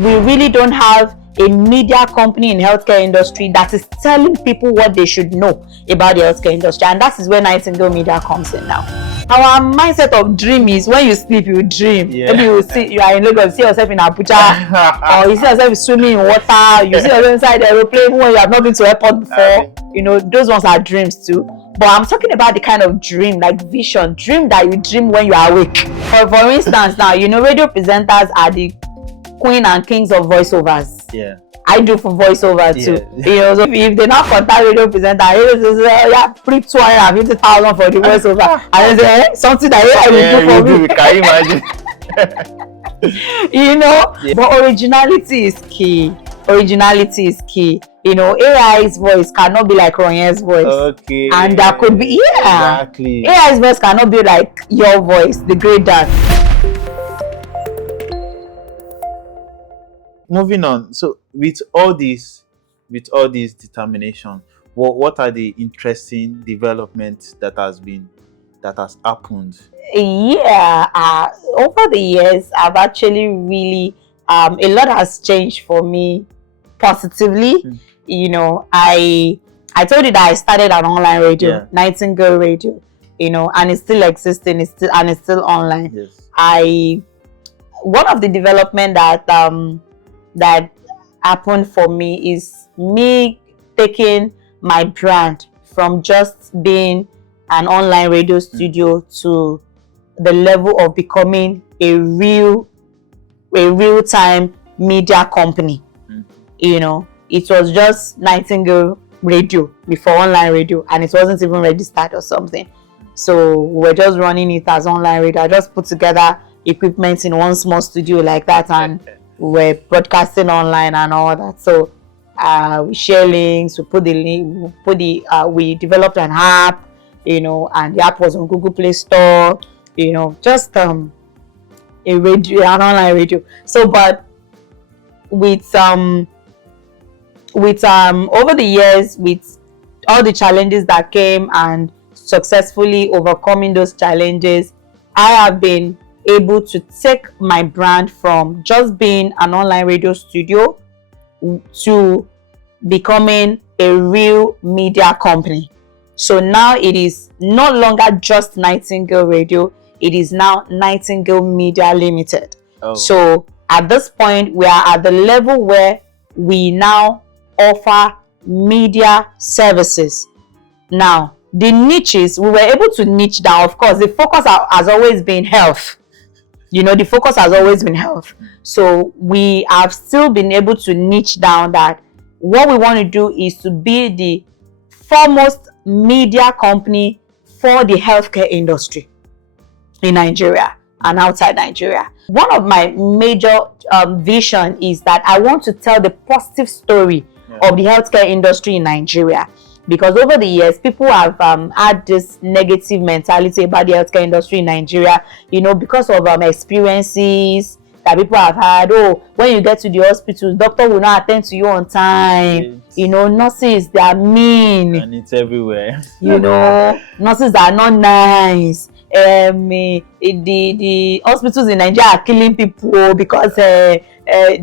we really don't have a media company in healthcare industry that is telling people what they should know about the healthcare industry, and that is where Nightingale Media comes in now. Our mindset of dream is when you sleep, you dream. Yeah. Maybe you see you are in Lagos, you see yourself in Abuja, or you see yourself swimming in water, you see yourself inside the aeroplane when you have not been to airport before. You know, those ones are dreams too. But I'm talking about the kind of dream, like vision, dream that you dream when you are awake. For instance, now, you know, radio presenters are the queen and kings of voiceovers. Yeah. I do for voiceover too. Yeah. You know, so if they now contact radio presenter, yeah, free 250,000 for the voiceover, and they say something that AI will do for me. Can you imagine? You know, but originality is key. Originality is key. You know, AI's voice cannot be like Ronye's voice. Okay. And there could be, Exactly. AI's voice cannot be like your voice, Dgreatdan. Moving on. So with all this determination, what are the interesting developments that has happened? Yeah, over the years, I've actually really a lot has changed for me positively. You know, I told you that I started an online radio, Nightingale Radio, you know, and it's still existing, it's still online. Yes. One of the development that happened for me is me taking my brand from just being an online radio studio to the level of becoming a real-time media company. You know, it was just Nightingale Radio before online radio, and it wasn't even registered or something. So we were just running it as online radio. I just put together equipment in one small studio like that, and we were broadcasting online and all that. So we share links, we put the link, we developed an app, you know, and the app was on Google Play Store, you know, just a radio, an online radio. So, but with over the years, with all the challenges that came and successfully overcoming those challenges, I have been able to take my brand from just being an online radio studio to becoming a real media company. So now it is no longer just Nightingale Radio, it is now Nightingale Media Limited. So at this point, we are at the level where we now offer media services. Now, the niches, we were able to niche down. Of course, the focus has always been health. You know, the focus has always been health. So we have still been able to niche down that what we want to do is to be the foremost media company for the healthcare industry in Nigeria and outside Nigeria. One of my major vision is that I want to tell the positive story of the healthcare industry in Nigeria, because over the years people have had this negative mentality about the healthcare industry in Nigeria, you know, because of experiences that people have had. Oh, when you get to the hospital, doctor will not attend to you on time. You know, nurses, they are mean, and it's everywhere. You know, nurses are not nice. The hospitals in Nigeria are killing people because they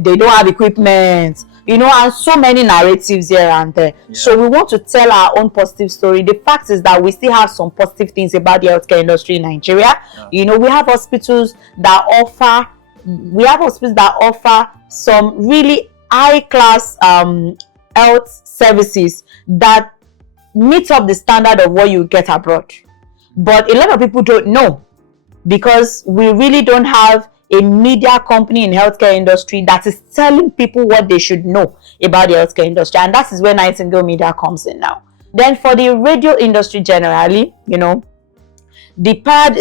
don't have equipment, you know, and so many narratives here and there. So we want to tell our own positive story. The fact is that we still have some positive things about the healthcare industry in Nigeria. You know, we have hospitals that offer some really high-class health services that meet up the standard of what you get abroad. But a lot of people don't know, because we really don't have a media company in healthcare industry that is telling people what they should know about the healthcare industry, and that is where Nightingale Media comes in now. Then for the radio industry generally, you know,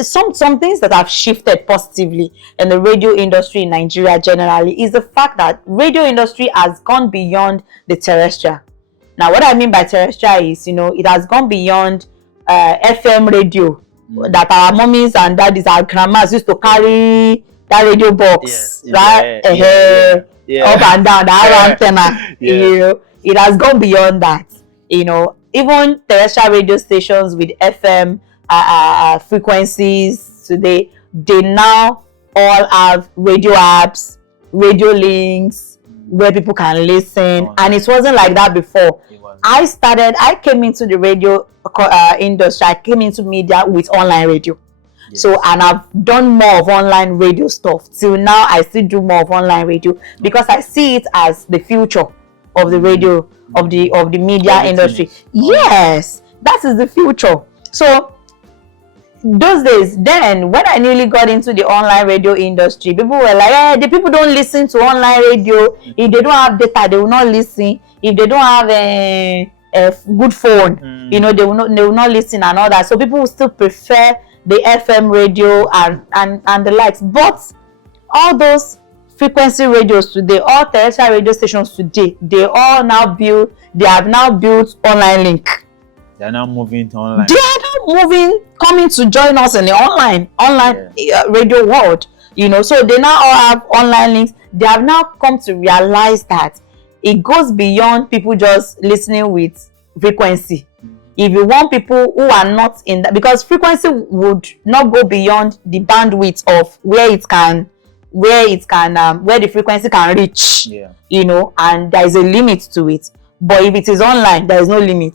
some things that have shifted positively in the radio industry in Nigeria generally is the fact that radio industry has gone beyond the terrestrial. Now, what I mean by terrestrial is, you know, it has gone beyond FM radio that our mommies and daddies, our grandmas used to carry that radio box, up and down, that antenna. You know, it has gone beyond that. You know, even terrestrial radio stations with FM frequencies today, they now all have radio apps, radio links where people can listen, Oh, and it wasn't like that before. It was. I came into the radio industry. I came into media with online radio. Yes. So, and I've done more of online radio stuff. Till now, I still do more of online radio because I see it as the future of the radio, of the media Everything industry. is Yes, that is the future. So those days, then when I nearly got into the online radio industry, people were like, "Hey, the people don't listen to online radio. If they don't have data, they will not listen. If they don't have a good phone, you know, they will not listen and all that." So people will still prefer the FM radio and the likes. But all those frequency radios today, all terrestrial radio stations today, they have now built online link. They're now moving to online. They are now coming to join us in the online radio world. You know, so they now all have online links. They have now come to realize that it goes beyond people just listening with frequency. If you want people who are not in that, because frequency would not go beyond the bandwidth of where the frequency can reach. Yeah. You know, and there is a limit to it. But if it is online, there is no limit.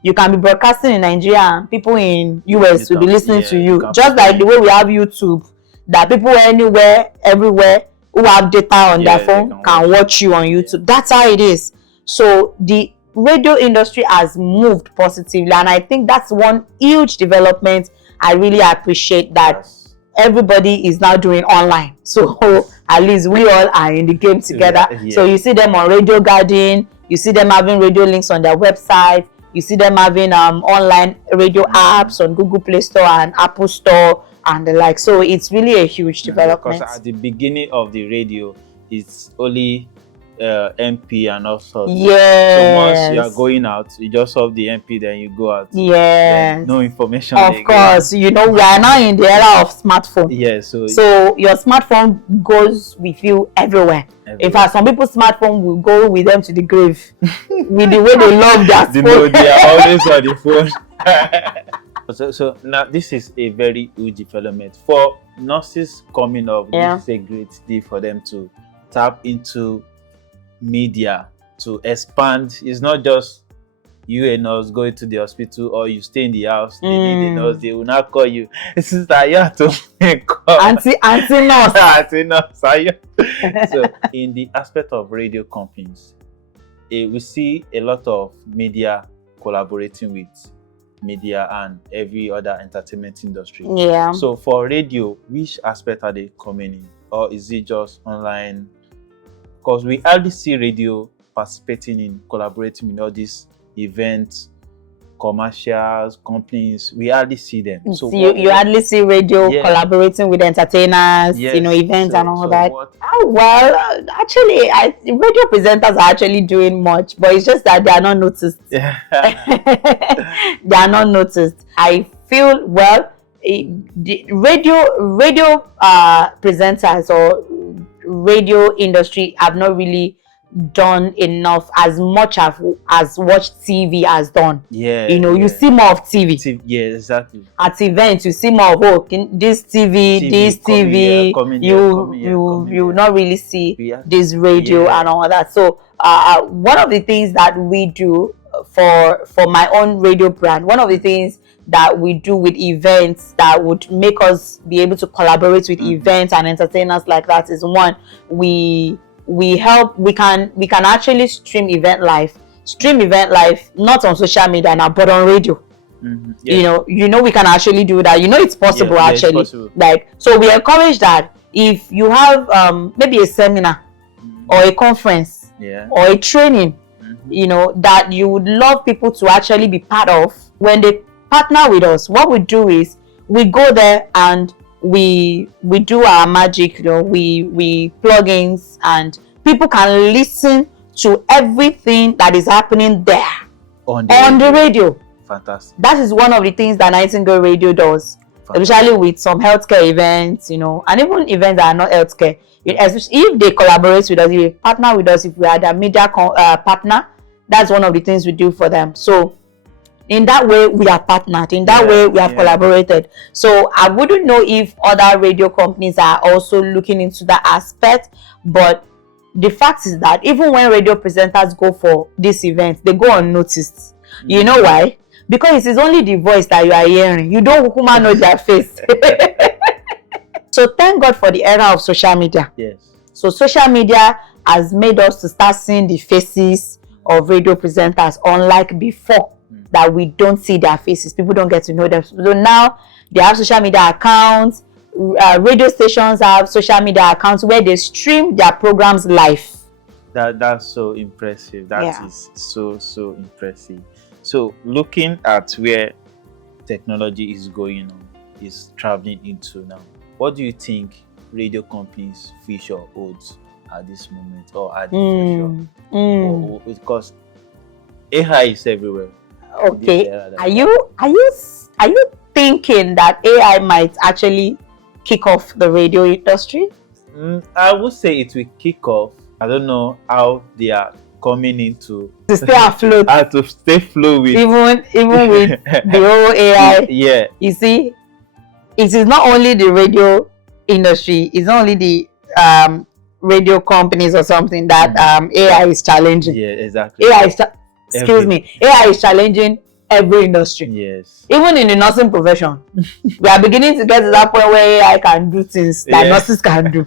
You can be broadcasting in Nigeria and people in US will be listening to you. Just like the way we have YouTube, that people anywhere, everywhere who have data on their phone can watch you on YouTube. That's how it is. So the radio industry has moved positively, and I think that's one huge development. I really appreciate that everybody is now doing online. So at least we all are in the game together. So you see them on Radio Garden, you see them having radio links on their website, you see them having online radio apps on Google Play Store and Apple Store and the like. So it's really a huge development. Because at the beginning of the radio, it's only MP and also. Yes. So once you are going out, you just off the MP, then you go out. Yes. No information. Of course, you know, we are now in the era of smartphone. Yes. So your smartphone goes with you everywhere. In fact, some people's smartphone will go with them to the grave. With the way they love their phone. They are always on the phone. So now this is a very huge development for nurses coming up. This is a great deal for them to tap into media to expand. It's not just you a nurse going to the hospital or you stay in the house. They need a nurse. They will not call you, sister, you have to call auntie nurse. Auntie nurse. So in the aspect of radio companies, we see a lot of media collaborating with media and every other entertainment industry. Yeah. So for radio, which aspect are they coming in, or is it just online? Because we hardly see radio participating in collaborating with all these events, commercials, companies. We hardly see them. So you hardly see radio collaborating with entertainers, you know, events and all that. Actually, radio presenters are actually doing much, but it's just that they are not noticed. They are not noticed. I feel the radio presenters or radio industry have not really done enough as much as what TV has done. You know, you see more of TV. Yeah, exactly. At events, you see more of this TV. You not really see this radio and all that. So one of the things that we do for my own radio brand, one of the things that we do with events that would make us be able to collaborate with events and entertainers like that is, one, we can actually stream event live, not on social media now, but on radio. You know we can actually do that. You know, it's possible actually. It's possible. Like, so we encourage that if you have maybe a seminar or a conference or a training, you know, that you would love people to actually be part of, when they partner with us, what we do is we go there and we do our magic. You know, we plugins, and people can listen to everything that is happening there on the radio. Fantastic. That is one of the things that Nightingale Radio does. Fantastic. Especially with some healthcare events, you know, and even events that are not healthcare. If they collaborate with us, if they partner with us, if we are their media partner, that's one of the things we do for them. So in that way, we are partnered. In that way, we have collaborated. So I wouldn't know if other radio companies are also looking into that aspect, But the fact is that even when radio presenters go for this event, they go unnoticed. You know why? Because it is only the voice that you are hearing. You don't know their face. So thank God for the era of social media. Yes. So social media has made us to start seeing the faces of radio presenters, unlike before that we don't see their faces. People don't get to know them. So now they have social media accounts. Radio stations have social media accounts where they stream their programs live. That's so impressive. That is so impressive. So looking at where technology is going on, is traveling into now, what do you think radio companies' future holds at this moment, or at the future? Because AI is everywhere. Okay, are you thinking that AI might actually kick off the radio industry? I would say it will kick off. I don't know how they are coming into to stay afloat. How to stay afloat with even with the whole AI. Yeah. You see, it is not only the radio industry, it's not only the radio companies or something that AI is challenging. Yeah, exactly. AI is challenging every industry. Yes. Even in the nursing profession, we are beginning to get to that point where AI can do things that nurses can do.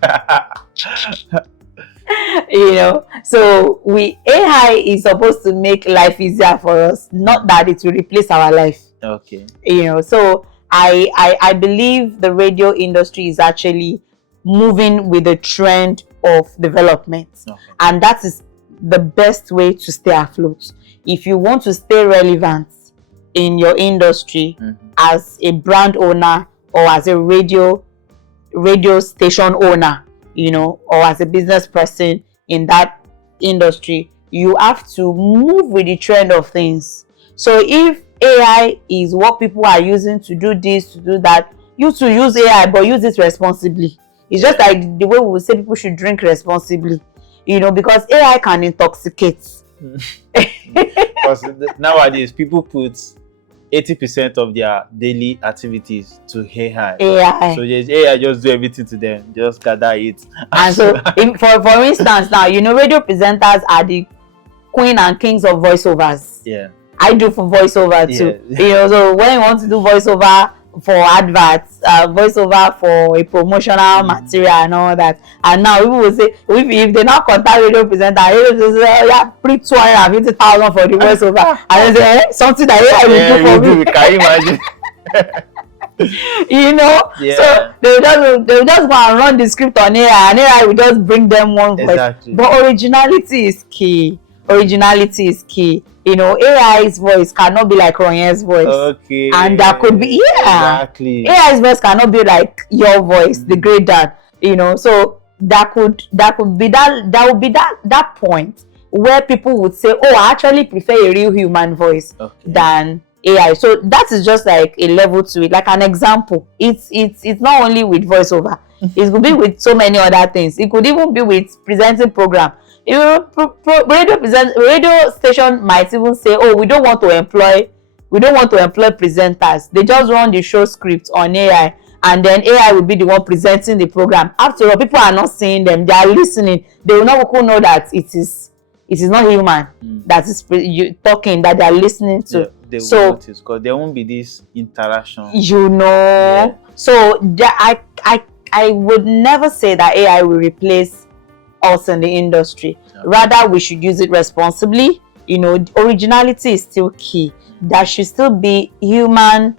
You know, so AI is supposed to make life easier for us, not that it will replace our life. Okay. You know, so I believe the radio industry is actually moving with the trend of development. Okay. And that is the best way to stay afloat. If you want to stay relevant in your industry as a brand owner or as a radio station owner, you know, or as a business person in that industry, you have to move with the trend of things. So if AI is what people are using to do this, to do that, you to use AI, but use it responsibly. It's just like the way we would say people should drink responsibly, you know, because AI can intoxicate. Because nowadays people put 80% of their daily activities to AI. So AI just do everything to them, just gather it. And so, for instance, now, you know, radio presenters are the queen and kings of voiceovers. Yeah. I do for voiceover too. Yeah. You know, so when you want to do voiceover for adverts, voiceover for a promotional material and all that, and now people will say, if they now contact radio presenter, pre 250,000 for the voiceover, and they say something that AI will do for me. Can you imagine? You know, so they will just go and run the script on AI, and AI will just bring them one voice. But originality is key. Originality is key. You know, AI's voice cannot be like Ronye's voice. Okay. And that could be exactly. AI's voice cannot be like your voice, Dgreatdan. You know, so that would be that point where people would say, oh, I actually prefer a real human voice than AI. So that is just like a level to it, like an example. It's not only with voiceover. It could be with so many other things. It could even be with presenting program. Radio station might even say, oh, we don't want to employ presenters. They just run the show script on AI, and then AI will be the one presenting the program. After all, people are not seeing them, they are listening. They will not know that it is not human that is talking, that they are listening to. They will notice, because there won't be this interaction. You know. So I would never say that AI will replace us in the industry. Rather, we should use it responsibly. You know, originality is still key. There should still be human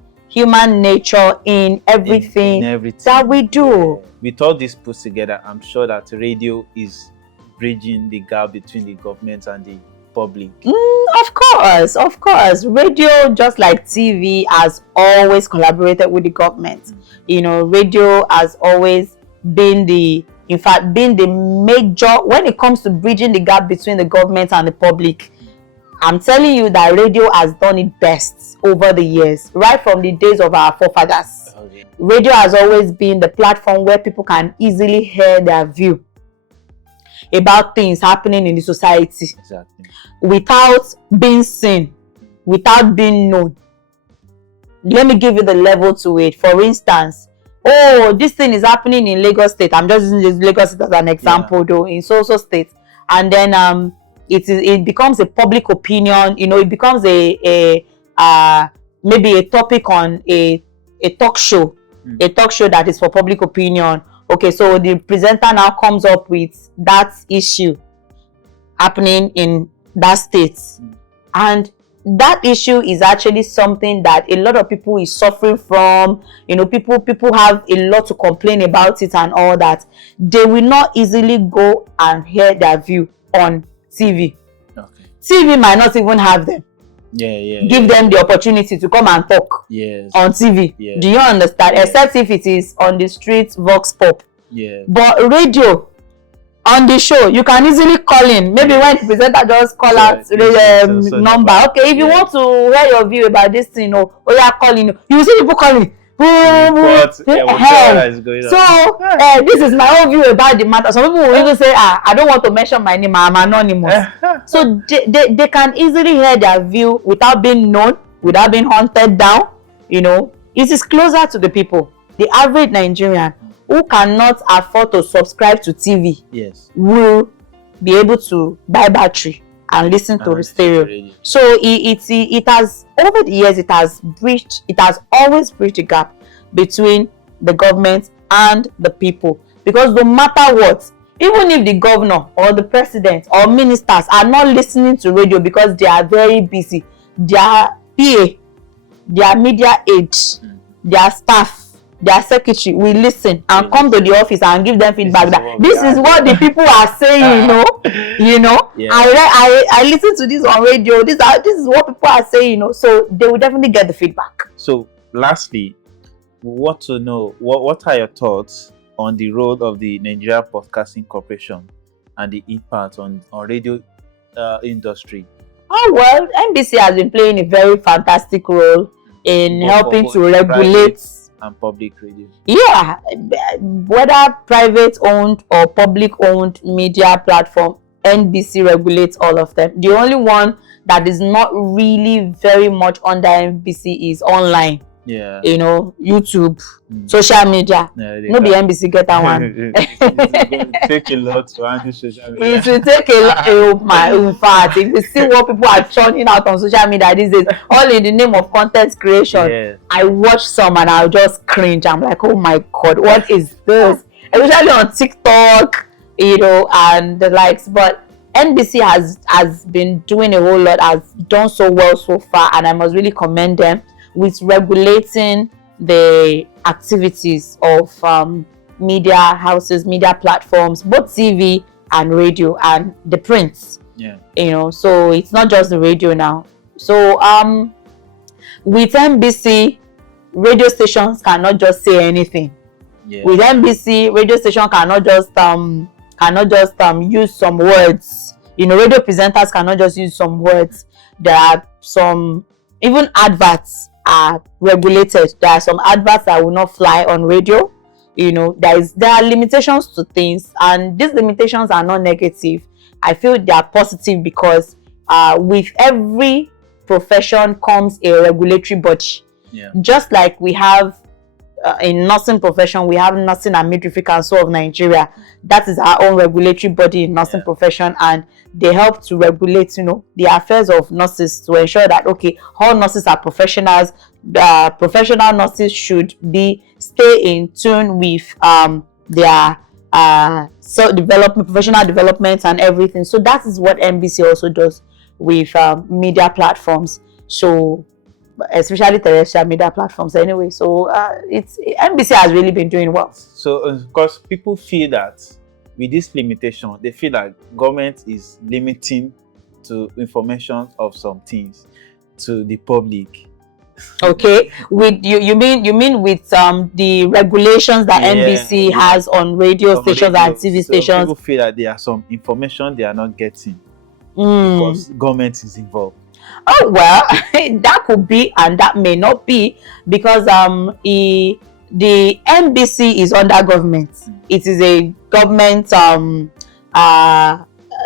nature in everything, that we do. With all this put together, I'm sure that radio is bridging the gap between the government and the public. Of course. Radio, just like TV, has always collaborated with the government. You know, radio has always been the major when it comes to bridging the gap between the government and the public. I'm telling you that radio has done it best over the years, right from the days of our forefathers. Radio has always been the platform where people can easily hear their view about things happening in the society, without being seen, without being known. Let me give you the level to it. For instance, oh, this thing is happening in Lagos State. I'm just using Lagos State as an example, though, in so state, and then it becomes a public opinion. It becomes a maybe a topic on a talk show, a talk show that is for public opinion. Okay, so the presenter now comes up with that issue happening in that state, and that issue is actually something that a lot of people is suffering from. People have a lot to complain about it and all that. They will not easily go and hear their view on TV. Okay. TV might not even have them. Give them the opportunity to come and talk on TV. Do you understand? Except if it is on the streets, vox pop. But radio, on the show, you can easily call in. Maybe when the presenter just call out the number. Okay, if you want to hear your view about this thing, or you are calling, you will see people calling. So this is my own view about the matter. Some people will even say, I don't want to mention my name, I'm anonymous. So they can easily hear their view without being known, without being hunted down. It is closer to the people. The average Nigerian who cannot afford to subscribe to TV will be able to buy battery and listen to the stereo. So it has, over the years, it has always bridged the gap between the government and the people. Because no matter what, even if the governor or the president or ministers are not listening to radio because they are very busy, their PA, their media aide, their staff, their secretary will listen and come to the office and give them feedback that this is what the people are saying. I listen to this on radio. This is what people are saying. So they will definitely get the feedback. So lastly, we want to know what are your thoughts on the role of the Nigeria Broadcasting Corporation and the impact on radio industry? Oh well, NBC has been playing a very fantastic role in helping to regulate and public radio. Yeah, whether private owned or public owned media platform, NBC regulates all of them. The only one that is not really very much under NBC is online. YouTube, social media. No, the NBC get that one. It will take a lot to handle social media. It will take a lot. In fact, if you see what people are churning out on social media these days, all in the name of content creation, I watch some and I'll just cringe. I'm like, oh my god, what is this? Especially on TikTok, and the likes. But NBC has been doing a whole lot, has done so well so far, and I must really commend them with regulating the activities of media houses, media platforms, both TV and radio and the print. So it's not just the radio now. So with NBC, radio stations cannot just say anything. With NBC, radio station cannot just use some words. Radio presenters cannot just use some words. There are some, even adverts are regulated. There are some adverts that will not fly on radio. There are limitations to things, and these limitations are not negative. I feel they are positive because with every profession comes a regulatory body. Just like we have in nursing profession, we have Nursing and Midwifery Council of Nigeria. That is our own regulatory body in nursing profession, and they help to regulate, the affairs of nurses to ensure that all nurses are professionals. Professional nurses should stay in tune with their professional development and everything. So that is what NBC also does with media platforms. So especially terrestrial media platforms anyway. So NBC has really been doing well. So because people feel that with this limitation, they feel like government is limiting to information of some things to the public. Okay, with you mean with the regulations that NBC has on radio stations and TV stations? People feel that there are some information they are not getting because government is involved. Oh well, that could be and that may not be, because the NBC is under government. It is a government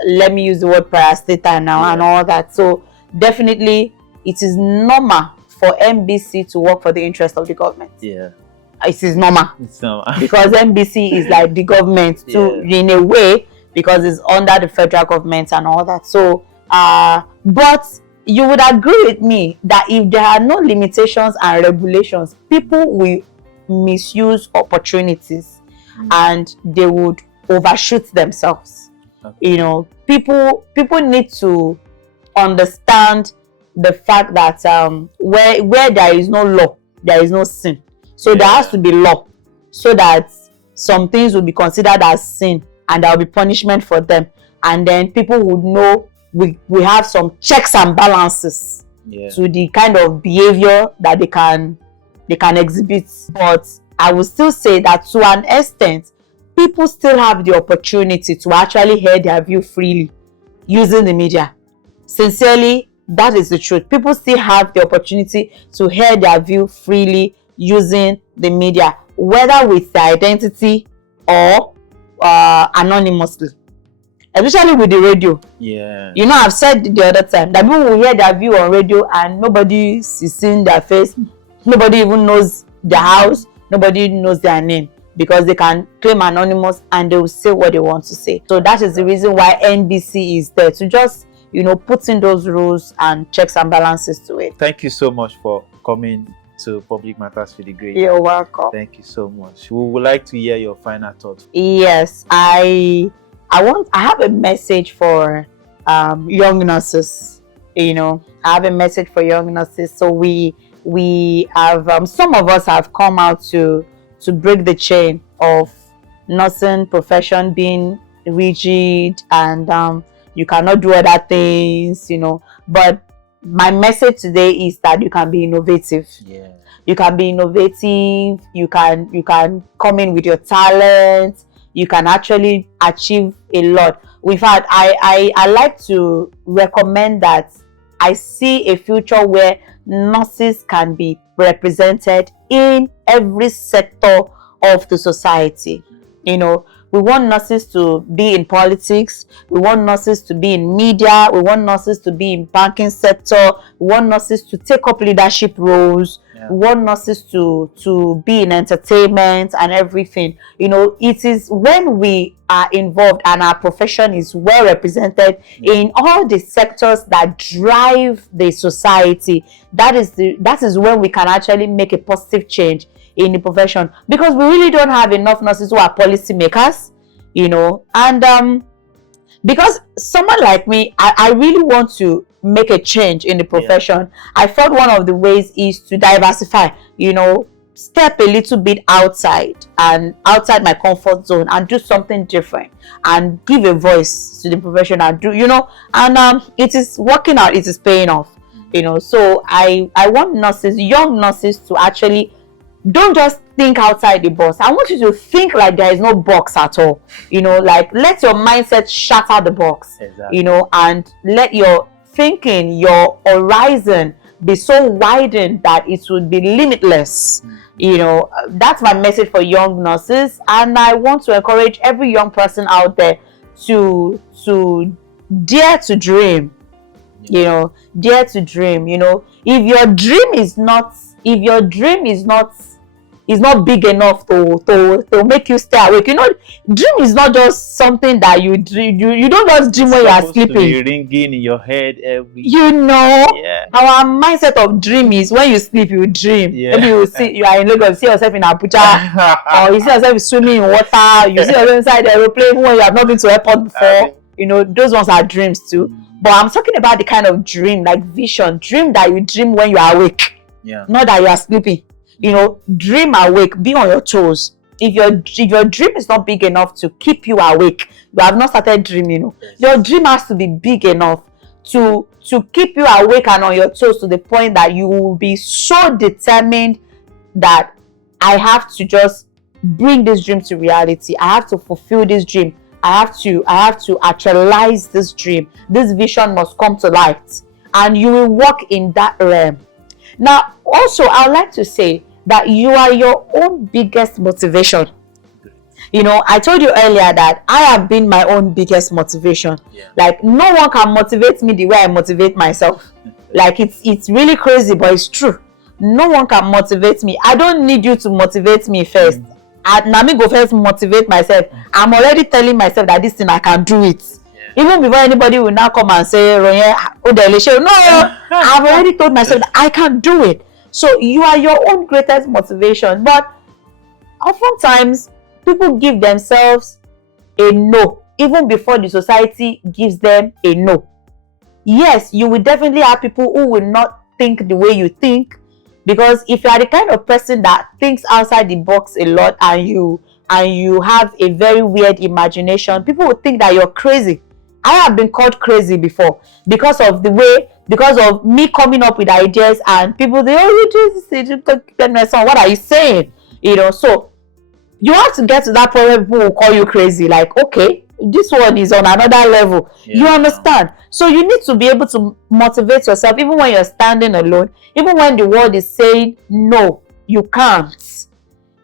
let me use the word parastatal now and all that. So definitely it is normal for NBC to work for the interest of the government. it is normal. It's normal. Because NBC is like the government too, in a way, because it's under the federal government and all that. So, but you would agree with me that if there are no limitations and regulations, people will misuse opportunities and they would overshoot themselves. Okay. You know, people need to understand the fact that where there is no law, there is no sin. So there has to be law, so that some things will be considered as sin and there will be punishment for them, and then people would know we have some checks and balances to the kind of behavior that they can exhibit. But I would still say that to an extent, people still have the opportunity to actually hear their view freely using the media. Sincerely, that is the truth. People still have the opportunity to hear their view freely using the media, whether with their identity or anonymously, especially with the radio. You know, I've said the other time that people will hear their view on radio and nobody is seeing their face, nobody even knows their house, nobody knows their name, because they can claim anonymous and they will say what they want to say. So that is the reason why NBC is there, to just, you know, put in those rules and checks and balances to it. Thank you so much for coming to Public Matters with Dgreatdan. You're welcome. Thank you so much. We would like to hear your final thoughts. Yes, I have a message for young nurses. You know, I have a message for young nurses. So we have some of us have come out to break the chain of nursing profession being rigid and you cannot do other things, you know. But my message today is that you can be innovative. You can be innovative. You can come in with your talent. You can actually achieve a lot. In fact, I like to recommend that I see a future where nurses can be represented in every sector of the society. You know, we want nurses to be in politics. We want nurses to be in media. We want nurses to be in banking sector. We want nurses to take up leadership roles. We want nurses to be in entertainment and everything. You know, it is when we are involved and our profession is well represented in all the sectors that drive the society, that is when we can actually make a positive change in the profession, because we really don't have enough nurses who are policy makers, you know. And because someone like me, I really want to make a change in the profession. I thought one of the ways is to diversify, you know, step a little bit outside my comfort zone and do something different and give a voice to the profession and do, you know, and it is working out, it is paying off, you know. So I want nurses, young nurses, to actually don't just think outside the box. I want you to think like there is no box at all, you know, like let your mindset shatter the box, you know, and let your thinking, your horizon be so widened that it would be limitless. You know, that's my message for young nurses, and I want to encourage every young person out there to dare to dream. You know, dare to dream. You know, if your dream is not big enough to make you stay awake. You know, dream is not just something that you dream. You don't just dream when you are sleeping. To be ringing in your head every. You know, our mindset of dream is when you sleep, you dream. Maybe you are in Lagos, you see yourself in Abuja, or you see yourself swimming in water. You see yourself inside the aeroplane when you have not been to airport before. You know, those ones are dreams too. But I'm talking about the kind of dream, like vision, dream that you dream when you are awake. Not that you are sleeping. You know, dream awake, be on your toes. If your dream is not big enough to keep you awake, you have not started dreaming. You know, your dream has to be big enough to keep you awake and on your toes, to the point that you will be so determined that I have to just bring this dream to reality. I have to fulfill this dream. I have to actualize this dream. This vision must come to light, and you will walk in that realm. Now, also, I would like to say that you are your own biggest motivation. You know, I told you earlier that I have been my own biggest motivation. Like, no one can motivate me the way I motivate myself. Like, it's really crazy, but it's true. no one can motivate me. I don't need you to motivate me first. Now me go first motivate myself. I'm already telling myself that this thing I can do it. Even before anybody will now come and say, Ronye, no, I've already told myself that I can do it. So you are your own greatest motivation. But oftentimes, people give themselves a no, even before the society gives them a no. Yes, you will definitely have people who will not think the way you think, because if you are the kind of person that thinks outside the box a lot and you have a very weird imagination, people will think that you're crazy. I have been called crazy before because of me coming up with ideas, and people say, oh, you just what are you saying? So you have to get to that point where people will call you crazy, like, okay, this one is on another level. You understand? So you need to be able to motivate yourself, even when you're standing alone, even when the world is saying no, you can't.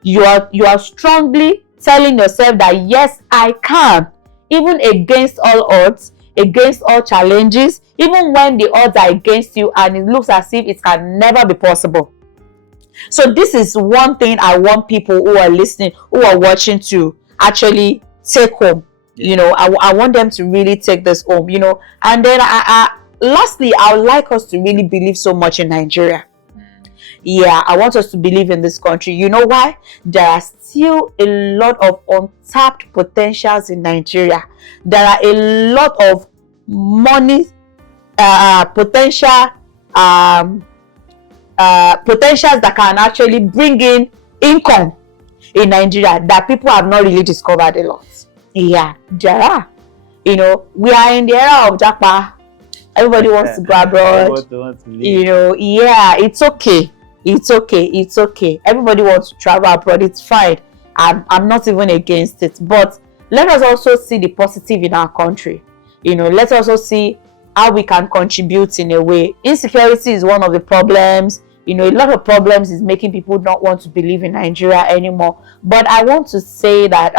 You are strongly telling yourself that yes, I can, even against all odds, against all challenges, even when the odds are against you and it looks as if it can never be possible. So this is one thing I want people who are listening, who are watching, to actually take home. I want them to really take this home, and then lastly, I would like us to really believe so much in Nigeria. I want us to believe in this country. You know why? There are still a lot of untapped potentials in Nigeria. There are a lot of money potentials that can actually bring in income in Nigeria that people have not really discovered a lot. There are. We are in the era of Japa. Everybody wants to go abroad. It's okay. It's okay. Everybody wants to travel abroad. It's fine. I'm not even against it. But let us also see the positive in our country. Let's also see how we can contribute in a way. Insecurity is one of the problems. A lot of problems is making people not want to believe in Nigeria anymore. But I want to say that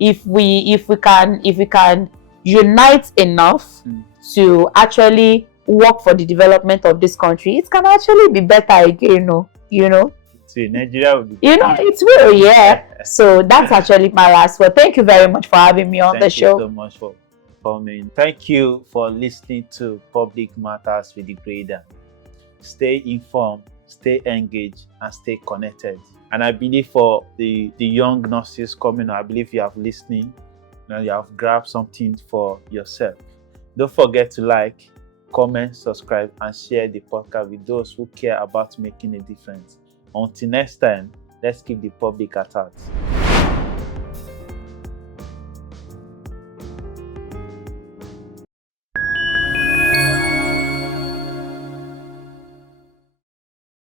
if we can unite enough to actually work for the development of this country, it can actually be better again. See, Nigeria will be it will. So that's actually my last word. Thank you very much for having me on the show. Thank you so much for coming. Thank you for listening to Public Matters with Dgreatdan. Stay informed, stay engaged, and stay connected. And I believe for the young nurses coming, I believe you have listening and you have grabbed something for yourself. Don't forget to like, comment, subscribe, and share the podcast with those who care about making a difference. Until next time, let's keep the public at heart.